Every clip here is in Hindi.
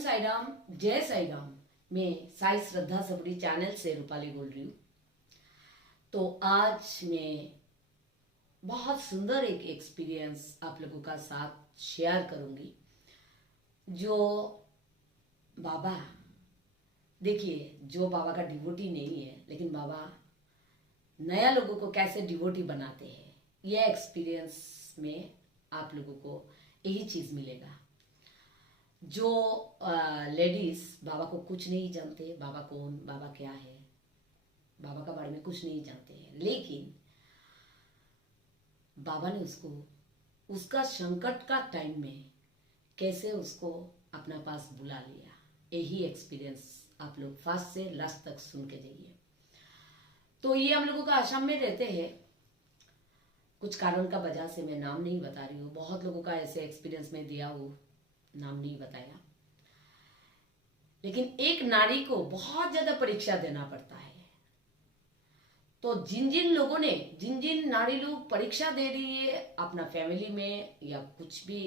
साई राम, जय साई राम। मैं साई श्रद्धा सबरी चैनल से रूपाली बोल रही हूँ। तो आज मैं बहुत सुंदर एक एक्सपीरियंस आप लोगों का साथ शेयर करूंगी। जो बाबा, देखिए, जो बाबा का डिवोटी नहीं है, लेकिन बाबा नया लोगों को कैसे डिवोटी बनाते हैं, यह एक्सपीरियंस में आप लोगों को यही चीज़ मिलेगा। जो लेडीज बाबा को कुछ नहीं जानते, बाबा कौन, बाबा क्या है, बाबा का बारे में कुछ नहीं जानते हैं, लेकिन बाबा ने उसको उसका संकट का टाइम में कैसे उसको अपना पास बुला लिया, यही एक्सपीरियंस आप लोग फर्स्ट से लास्ट तक सुन के जाइए। तो ये हम लोगों का आसाम में रहते हैं। कुछ कारण का वजह से मैं नाम नहीं बता रही हूँ, बहुत लोगों का ऐसे एक्सपीरियंस में दिया हो, नाम नहीं बताया। लेकिन एक नारी को बहुत ज्यादा परीक्षा देना पड़ता है। तो जिन जिन नारी लोग परीक्षा दे रही है अपना फैमिली में या कुछ भी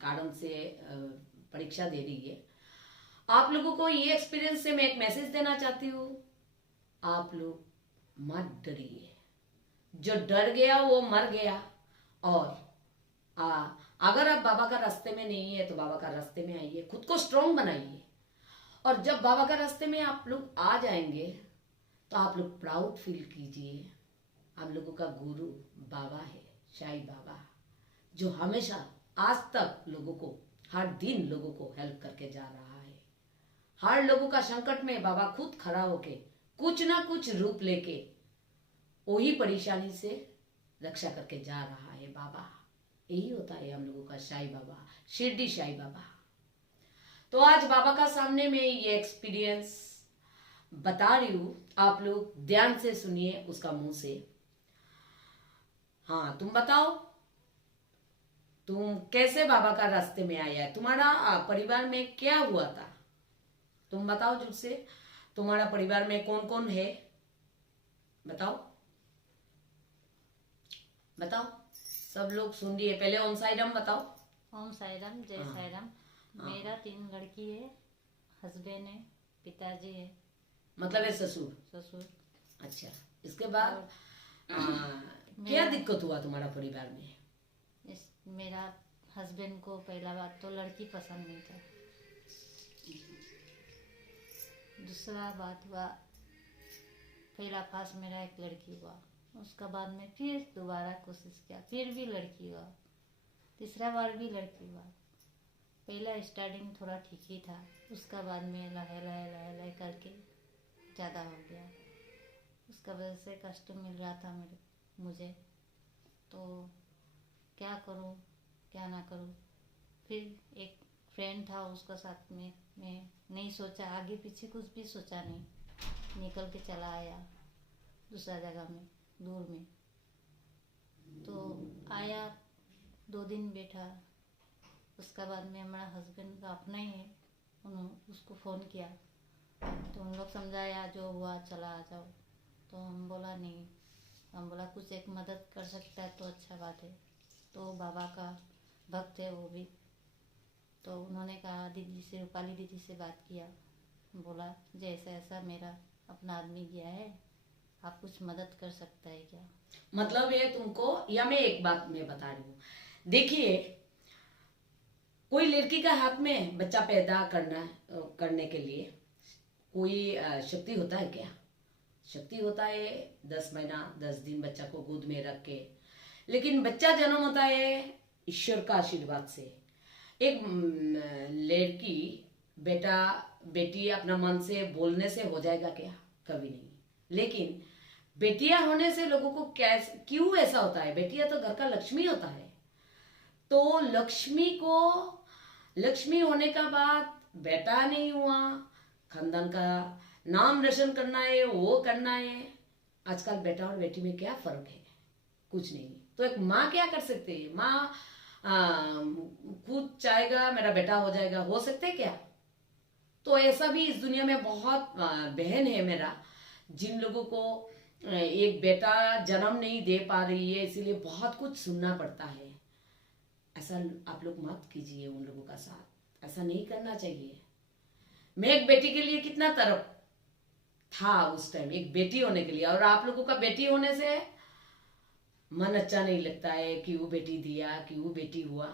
कारण से परीक्षा दे रही है, आप लोगों को ये एक्सपीरियंस से मैं एक मैसेज देना चाहती हूँ, आप लोग मत डरिए। जो डर गया वो मर गया। और अगर आप बाबा का रास्ते में नहीं है तो बाबा का रास्ते में आइए, खुद को स्ट्रांग बनाइए। और जब बाबा का रास्ते में आप लोग आ जाएंगे तो आप लोग प्राउड फील कीजिए। हम लोगों का गुरु बाबा है, साईं बाबा, जो हमेशा आज तक लोगों को, हर दिन लोगों को हेल्प करके जा रहा है। हर लोगों का संकट में बाबा खुद खड़ा होके कुछ ना कुछ रूप लेके वही परेशानी से रक्षा करके जा रहा है बाबा। यही होता है हम लोगों का साईं बाबा, शिरडी साईं बाबा। तो आज बाबा का सामने में ये एक्सपीरियंस बता रही हूँ, आप लोग ध्यान से सुनिए उसका मुंह से। हाँ, तुम बताओ, तुम कैसे बाबा का रास्ते में आया है? तुम्हारा परिवार में क्या हुआ था? तुम बताओ जुट से। तुम्हारा परिवार में कौन कौन है? बताओ बताओ, सब लोग सुन रही है। पहले ओम साई राम बताओ। ओम साई राम, जय साई राम। मेरा 3 लड़की है, हस्बैंड है, पिताजी है, मतलब है ससुर। ससुर। अच्छा, इसके बाद क्या दिक्कत हुआ तुम्हारा परिवार में? मेरा हस्बैंड को पहला बात तो लड़की पसंद नहीं था। दूसरा बात हुआ, पहला पास मेरा एक लड़की हुआ, उसका बाद में फिर दोबारा कोशिश किया, फिर भी लड़की हुआ, तीसरा बार भी लड़की हुआ। पहला स्टार्टिंग थोड़ा ठीक ही था, उसका बाद में लहे करके ज़्यादा हो गया। उसका वजह से कष्ट मिल रहा था मुझे। तो क्या करूं क्या ना करूं। फिर एक फ्रेंड था, उसका साथ में मैं नहीं सोचा, आगे पीछे कुछ भी सोचा नहीं, निकल के चला आया दूसरा जगह में, दूर में। तो आया, 2 दिन बैठा, उसका बाद में हमारा हस्बैंड का अपना ही है, उन्होंने उसको फ़ोन किया तो हम लोग समझाया, जो हुआ चला आ जाओ। तो हम बोला नहीं, हम बोला कुछ एक मदद कर सकता है तो अच्छा बात है। तो बाबा का भक्त है वो भी, तो उन्होंने कहा दीदी से, रूपाली दीदी से बात किया, बोला जैसा ऐसा मेरा अपना आदमी गया है, आप कुछ मदद कर सकता है क्या? मतलब ये तुमको, या मैं एक बात मैं बता रही हूँ, देखिए, कोई लड़की का हाथ में बच्चा पैदा करने के लिए कोई शक्ति होता है क्या? शक्ति होता है 10 महीना 10 दिन बच्चा को गोद में रख के, लेकिन बच्चा जन्म होता है ईश्वर का आशीर्वाद से। एक लड़की, बेटा बेटी अपना मन से बोलने से हो जाएगा क्या? कभी नहीं। लेकिन बेटियां होने से लोगों को कैसे, क्यों ऐसा होता है? बेटियां तो घर का लक्ष्मी होता है। तो लक्ष्मी होने का बाद बेटा नहीं हुआ, खानदान का नाम रोशन करना है, वो करना है। आजकल बेटा और बेटी में क्या फर्क है? कुछ नहीं। तो एक माँ क्या कर सकते है? माँ खुद चाहेगा मेरा बेटा हो जाएगा, हो सकते क्या? तो ऐसा भी इस दुनिया में बहुत बहन है मेरा, जिन लोगों को एक बेटा जन्म नहीं दे पा रही है, इसीलिए बहुत कुछ सुनना पड़ता है। ऐसा आप लोग मत कीजिए उन लोगों का साथ। ऐसा नहीं करना चाहिए। मैं एक बेटी के लिए कितना तरफ था उस टाइम, एक बेटी होने के लिए। और आप लोगों का बेटी होने से मन अच्छा नहीं लगता है कि वो बेटी दिया, कि वो बेटी हुआ,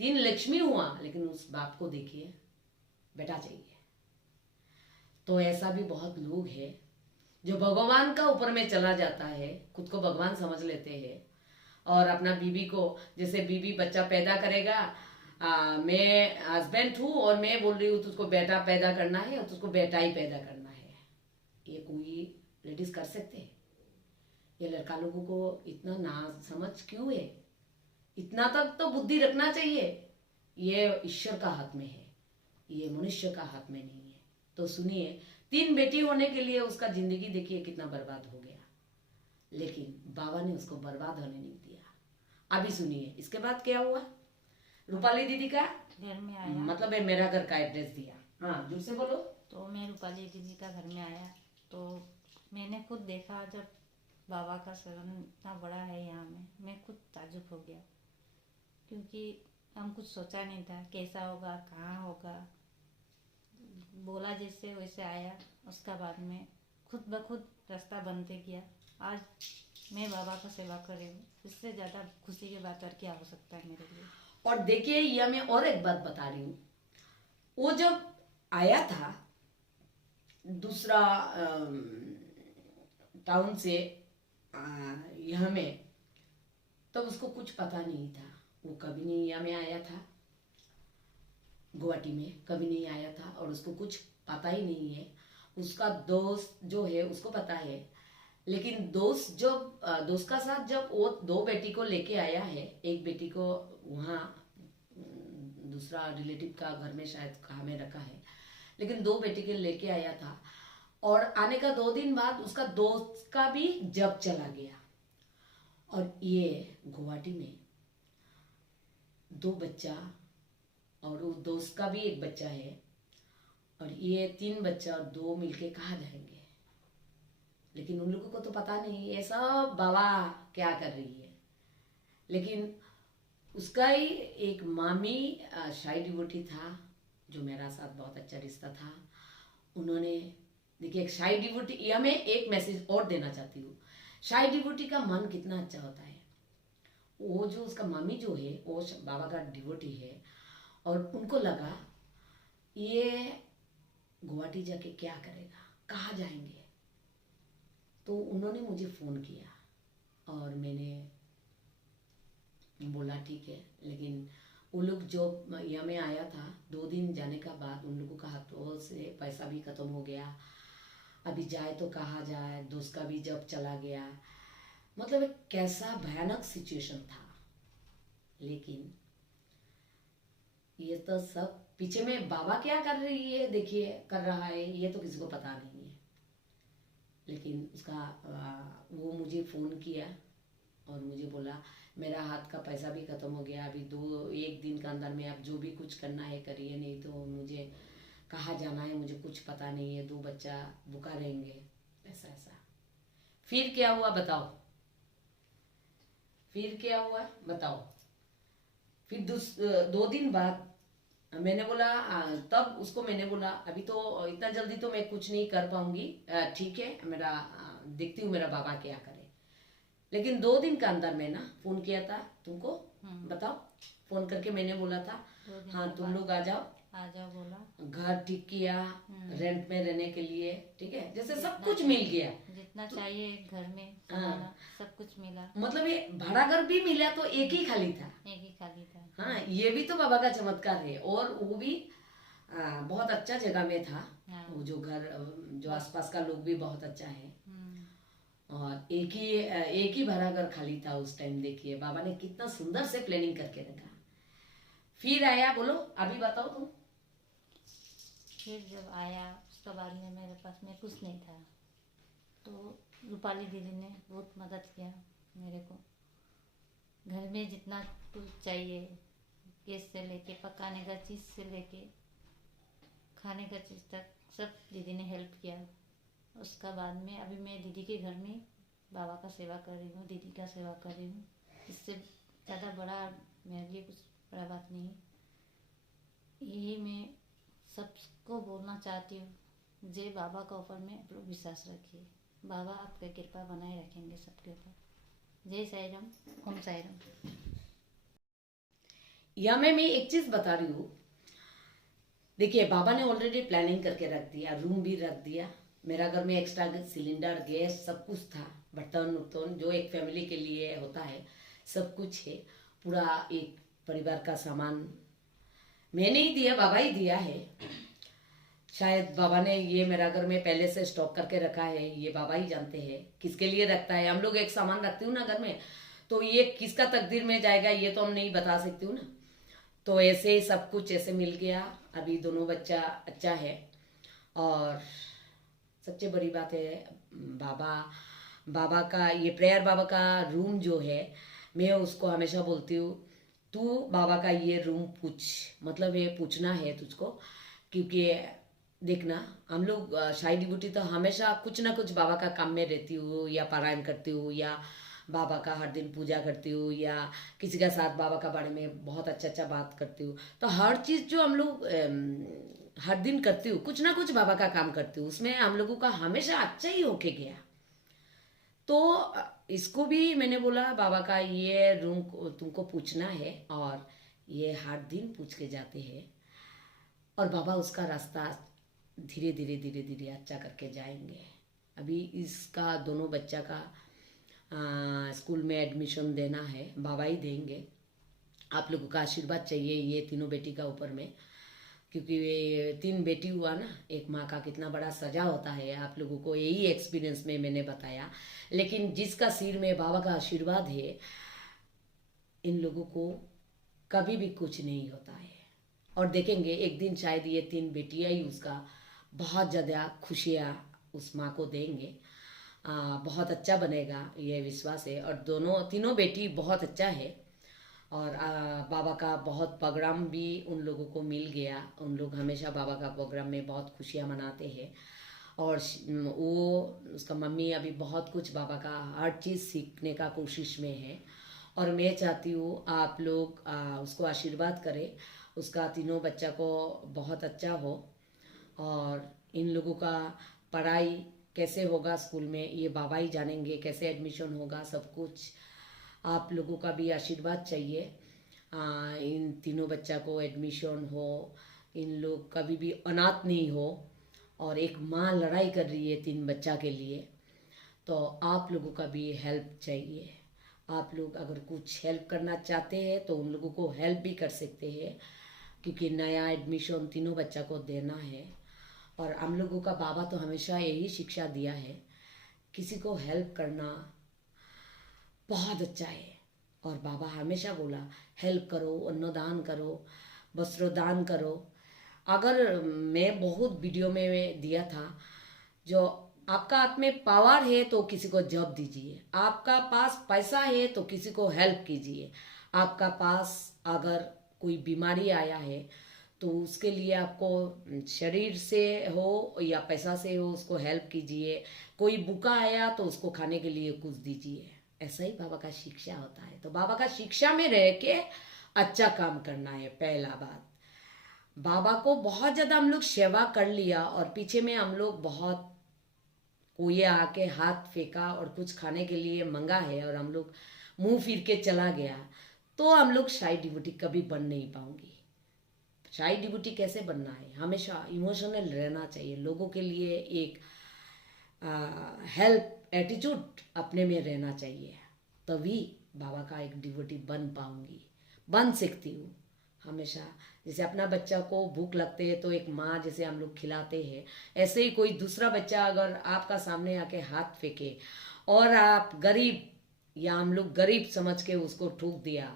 3 लक्ष्मी हुआ, लेकिन उस बाप को देखिए, बेटा चाहिए। तो ऐसा भी बहुत लोग हैं जो भगवान का ऊपर में चला जाता है, खुद को भगवान समझ लेते हैं, और अपना बीवी को, जैसे बीवी बच्चा पैदा करेगा, मैं हस्बैंड हूँ और मैं बोल रही हूँ तुझको बेटा पैदा करना है और तुझको बेटा ही पैदा करना है। ये कोई लेडीज कर सकते हैं? ये लड़का लोगों को इतना ना समझ क्यों है? इतना तक तो बुद्धि रखना चाहिए। ये ईश्वर का हाथ में है, ये मनुष्य का हाथ में नहीं है। तो सुनिए, 3 बेटी होने के लिए उसका जिंदगी देखिए कितना बर्बाद हो गया, लेकिन बाबा ने उसको बर्बाद होने नहीं दिया। अभी सुनिए इसके बाद क्या हुआ। रूपाली दीदी का घर में आया, मतलब है मेरा घर का एड्रेस दिया। हाँ, जोर से बोलो। तो मैं रूपाली दीदी का घर में आया तो मैंने खुद देखा, जब बाबा का सदन इतना बड़ा है यहाँ में, मैं खुद ताजुब हो गया, क्योंकि हम कुछ सोचा नहीं था कैसा होगा, कहाँ होगा। बोला जैसे वैसे आया, उसका बाद में खुद ब खुद रास्ता बनते गया। आज मैं बाबा का सेवा कर रही हूँ, इससे ज़्यादा खुशी की बात और क्या हो सकता है मेरे लिए। और देखिए, यह मैं और एक बात बता रही हूँ, वो जब आया था दूसरा टाउन से यहाँ में, तब उसको कुछ पता नहीं था। वो कभी नहीं यहाँ में आया था, गुवाहाटी में कभी नहीं आया था, और उसको कुछ पता ही नहीं है। उसका दोस्त जो है उसको पता है, लेकिन दोस्त का साथ जब वो 2 बेटी को लेके आया है, एक बेटी को वहाँ दूसरा रिलेटिव का घर में शायद कहाँ में रखा है, लेकिन 2 बेटी के लेके आया था। और आने का 2 दिन बाद उसका दोस्त का भी जब चला गया, और ये गुवाहाटी में 2 बच्चा, और उस दोस्त का भी एक बच्चा है, और ये 3 बच्चा और 2 मिलके कहाँ जाएंगे? लेकिन उन लोगों को तो पता नहीं ये सब बाबा क्या कर रही है। लेकिन उसका ही एक मामी शाही डिवोटी था, जो मेरा साथ बहुत अच्छा रिश्ता था। उन्होंने देखिए, एक शाही डिवोटी, यह मैं एक मैसेज और देना चाहती हूँ। शाही डिवोटी का मन कितना अच्छा होता है। वो जो उसका मामी जो है वो बाबा का डिवोटी है, और उनको लगा ये गुवाहाटी जाके क्या करेगा, कहाँ जाएंगे। तो उन्होंने मुझे फ़ोन किया, और मैंने बोला ठीक है। लेकिन वो लोग जो यहाँ में आया था, 2 दिन जाने का बाद उन लोगों का हाथों से पैसा भी ख़त्म हो गया। अभी जाए तो कहाँ जाए, दोस्त का भी जब चला गया, मतलब एक कैसा भयानक सिचुएशन था। लेकिन ये तो सब पीछे में बाबा क्या कर रही है, देखिए कर रहा है, ये तो किसी को पता नहीं है। लेकिन उसका वो मुझे फ़ोन किया और मुझे बोला मेरा हाथ का पैसा भी ख़त्म हो गया, अभी 1 दिन का अंदर में आप जो भी कुछ करना है करिए, नहीं तो मुझे कहाँ जाना है मुझे कुछ पता नहीं है, 2 बच्चा भूखा रहेंगे, ऐसा ऐसा। फिर क्या हुआ बताओ, फिर क्या हुआ बताओ। फिर 2 दिन बाद मैंने बोला, तब उसको मैंने बोला अभी तो इतना जल्दी तो मैं कुछ नहीं कर पाऊंगी, ठीक है मेरा देखती हूँ मेरा बाबा क्या करे। लेकिन 2 दिन का अंदर मैं ना फ़ोन किया था तुमको, बताओ, फ़ोन करके मैंने बोला था 2 दिन हाँ के तुम बाद लोग आ जाओ, बोला। घर ठीक किया, रेंट में रहने के लिए, ठीक है, जैसे सब कुछ जितना मिल गया, जितना चाहिए घर में सामान सब कुछ मिला। मतलब ये भाड़ा घर भी मिला तो एक ही खाली था। एक ही खाली था। हाँ, ये भी तो बाबा का चमत्कार है। और वो भी बहुत अच्छा जगह में था। हाँ। वो जो घर, जो आसपास का लोग भी बहुत अच्छा है, हम्म। और एक ही भरा घर खाली था उस टाइम। देखिए बाबा ने कितना सुंदर से प्लानिंग करके रखा। फिर आया, बोलो अभी बताओ तुम। फिर जब आया उसके बाद में मेरे पास में कुछ नहीं था, तो रूपाली दीदी ने बहुत मदद किया मेरे को। घर में जितना कुछ चाहिए, गैस से लेके पकाने का चीज़ से लेके खाने का चीज़ तक, सब दीदी ने हेल्प किया। उसका बाद में अभी मैं दीदी के घर में बाबा का सेवा कर रही हूँ, दीदी का सेवा कर रही हूँ। इससे ज़्यादा बड़ा मेरे लिए कुछ बड़ा बात नहीं। यही मैं सबको बोलना चाहती हूँ, जय बाबा का ऊपर में आप लोग विश्वास रखिए, बाबा आपका कृपा बनाए रखेंगे सबके ऊपर। जय साईं राम, ओम साईं राम। या मैं एक चीज बता रही हूँ। देखिए, बाबा ने ऑलरेडी प्लानिंग करके रख दिया, रूम भी रख दिया। मेरा घर में एक्स्ट्रा सिलेंडर, गैस सब कुछ था, बर्तन उर्तन जो एक फैमिली के लिए होता है सब कुछ है। पूरा एक परिवार का सामान मैंने ही दिया, बाबा ही दिया है। शायद बाबा ने ये मेरा घर में पहले से स्टॉक करके रखा है, ये बाबा ही जानते हैं किसके लिए रखता है। हम लोग एक सामान रखते हो ना घर में, तो ये किसका तकदीर में जाएगा ये तो हम नहीं बता सकती हूँ ना। तो ऐसे ही सब कुछ ऐसे मिल गया। अभी दोनों बच्चा अच्छा है। और सबसे बड़ी बात है, बाबा बाबा का ये प्रेयर, बाबा का रूम जो है, मैं उसको हमेशा बोलती हूँ, तू बाबा का ये रूम पूछ, मतलब ये पूछना है तुझको। क्योंकि देखना, हम लोग शाही डिबूटी तो हमेशा कुछ ना कुछ बाबा का काम में रहती हूँ, या पारायण करती हूँ, या बाबा का हर दिन पूजा करती हूँ, या किसी के साथ बाबा का बारे में बहुत अच्छा अच्छा बात करती हूँ। तो हर चीज़ जो हम लोग हर दिन करती हूँ, कुछ ना कुछ बाबा का काम करती हूँ, उसमें हम लोगों का हमेशा अच्छा ही होके गया। तो इसको भी मैंने बोला, बाबा का ये रूम तुमको पूछना है, और ये हर दिन पूछ के जाते हैं, और बाबा उसका रास्ता धीरे धीरे धीरे धीरे अच्छा करके जाएंगे। अभी इसका दोनों बच्चा का स्कूल में एडमिशन देना है, बाबा ही देंगे। आप लोगों का आशीर्वाद चाहिए ये तीनों बेटी का ऊपर में, क्योंकि ये 3 बेटी हुआ ना, एक माँ का कितना बड़ा सजा होता है, आप लोगों को यही एक्सपीरियंस में मैंने बताया। लेकिन जिसका सिर में बाबा का आशीर्वाद है, इन लोगों को कभी भी कुछ नहीं होता है। और देखेंगे एक दिन शायद ये 3 बेटियां ही उसका बहुत ज़्यादा खुशियाँ उस माँ को देंगे। बहुत अच्छा बनेगा, ये विश्वास है। और तीनों बेटी बहुत अच्छा है। और बाबा का बहुत प्रोग्राम भी उन लोगों को मिल गया। उन लोग हमेशा बाबा का प्रोग्राम में बहुत खुशियाँ मनाते हैं। और वो उसका मम्मी अभी बहुत कुछ बाबा का हर चीज़ सीखने का कोशिश में है। और मैं चाहती हूँ आप लोग उसको आशीर्वाद करें, उसका तीनों बच्चा को बहुत अच्छा हो। और इन लोगों का पढ़ाई कैसे होगा स्कूल में, ये बाबा ही जानेंगे, कैसे एडमिशन होगा सब कुछ। आप लोगों का भी आशीर्वाद चाहिए। इन तीनों बच्चा को एडमिशन हो, इन लोग कभी भी अनाथ नहीं हो। और एक माँ लड़ाई कर रही है 3 बच्चा के लिए, तो आप लोगों का भी हेल्प चाहिए। आप लोग अगर कुछ हेल्प करना चाहते हैं तो उन लोगों को हेल्प भी कर सकते हैं, क्योंकि नया एडमिशन तीनों बच्चा को देना है। और हम लोगों का बाबा तो हमेशा यही शिक्षा दिया है, किसी को हेल्प करना बहुत अच्छा है। और बाबा हमेशा बोला, हेल्प करो, अन्नदान करो, वस्त्रदान करो। अगर मैं बहुत वीडियो में दिया था, जो आपका हाथ में पावर है तो किसी को जॉब दीजिए, आपका पास पैसा है तो किसी को हेल्प कीजिए, आपका पास अगर कोई बीमारी आया है तो उसके लिए आपको शरीर से हो या पैसा से हो उसको हेल्प कीजिए, कोई भूखा आया तो उसको खाने के लिए कुछ दीजिए। ऐसा ही बाबा का शिक्षा होता है। तो बाबा का शिक्षा में रह के अच्छा काम करना है। पहला बात, बाबा को बहुत ज़्यादा हम लोग सेवा कर लिया और पीछे में हम लोग बहुत, कोई आके हाथ फेंका और कुछ खाने के लिए मंगा है और हम लोग मुंह फिर के चला गया, तो हम लोग शाही डिवोटी कभी बन नहीं पाऊंगी। शाही डिवोटी कैसे बनना है, हमेशा इमोशनल रहना चाहिए, लोगों के लिए एक हेल्प एटीट्यूड अपने में रहना चाहिए, तभी बाबा का एक डिवोटी बन पाऊंगी, बन सकती हूँ। हमेशा जैसे अपना बच्चा को भूख लगते है तो एक माँ जैसे हम लोग खिलाते हैं, ऐसे ही कोई दूसरा बच्चा अगर आपका सामने आके हाथ फेंके और आप गरीब या हम लोग गरीब समझ के उसको ठूक दिया,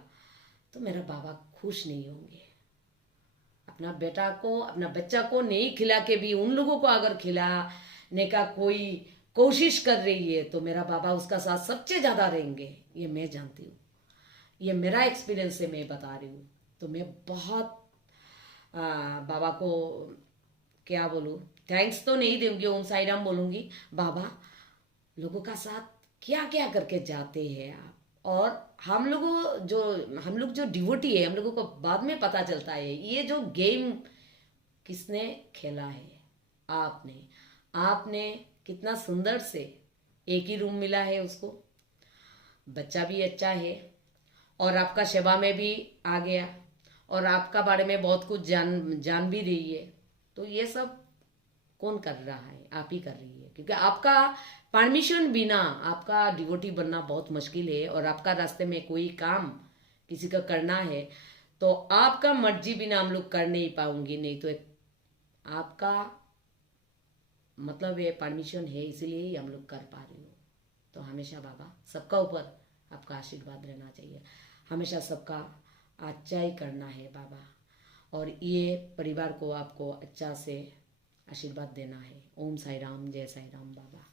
तो मेरा बाबा खुश नहीं होंगे। अपना बेटा को, अपना बच्चा को नहीं खिला के भी उन लोगों को अगर खिलाने का कोई कोशिश कर रही है तो मेरा बाबा उसका साथ सबसे ज़्यादा रहेंगे, ये मैं जानती हूँ। ये मेरा एक्सपीरियंस से मैं बता रही हूँ। तो मैं बहुत बाबा को क्या बोलूँ, थैंक्स तो नहीं दूंगी, ओम साई राम बोलूँगी। बाबा लोगों का साथ क्या क्या करके जाते हैं आप, और हम लोग जो डिवोटी है, हम लोगों को बाद में पता चलता है ये जो गेम किसने खेला है। आपने आपने कितना सुंदर से, एक ही रूम मिला है उसको, बच्चा भी अच्छा है और आपका सेवा में भी आ गया और आपका बारे में बहुत कुछ जान भी रही है। तो ये सब कौन कर रहा है? आप ही कर रही है, क्योंकि आपका परमिशन बिना आपका डिवोटी बनना बहुत मुश्किल है। और आपका रास्ते में कोई काम किसी का करना है तो आपका मर्जी बिना हम लोग कर नहीं पाऊंगी। नहीं तो आपका मतलब ये परमिशन है, इसीलिए ही हम लोग कर पा रहे हो। तो हमेशा बाबा सबका ऊपर आपका आशीर्वाद रहना चाहिए, हमेशा सबका अच्छा ही करना है बाबा। और ये परिवार को आपको अच्छा से आशीर्वाद देना है। ओम साई राम, जय साई राम बाबा।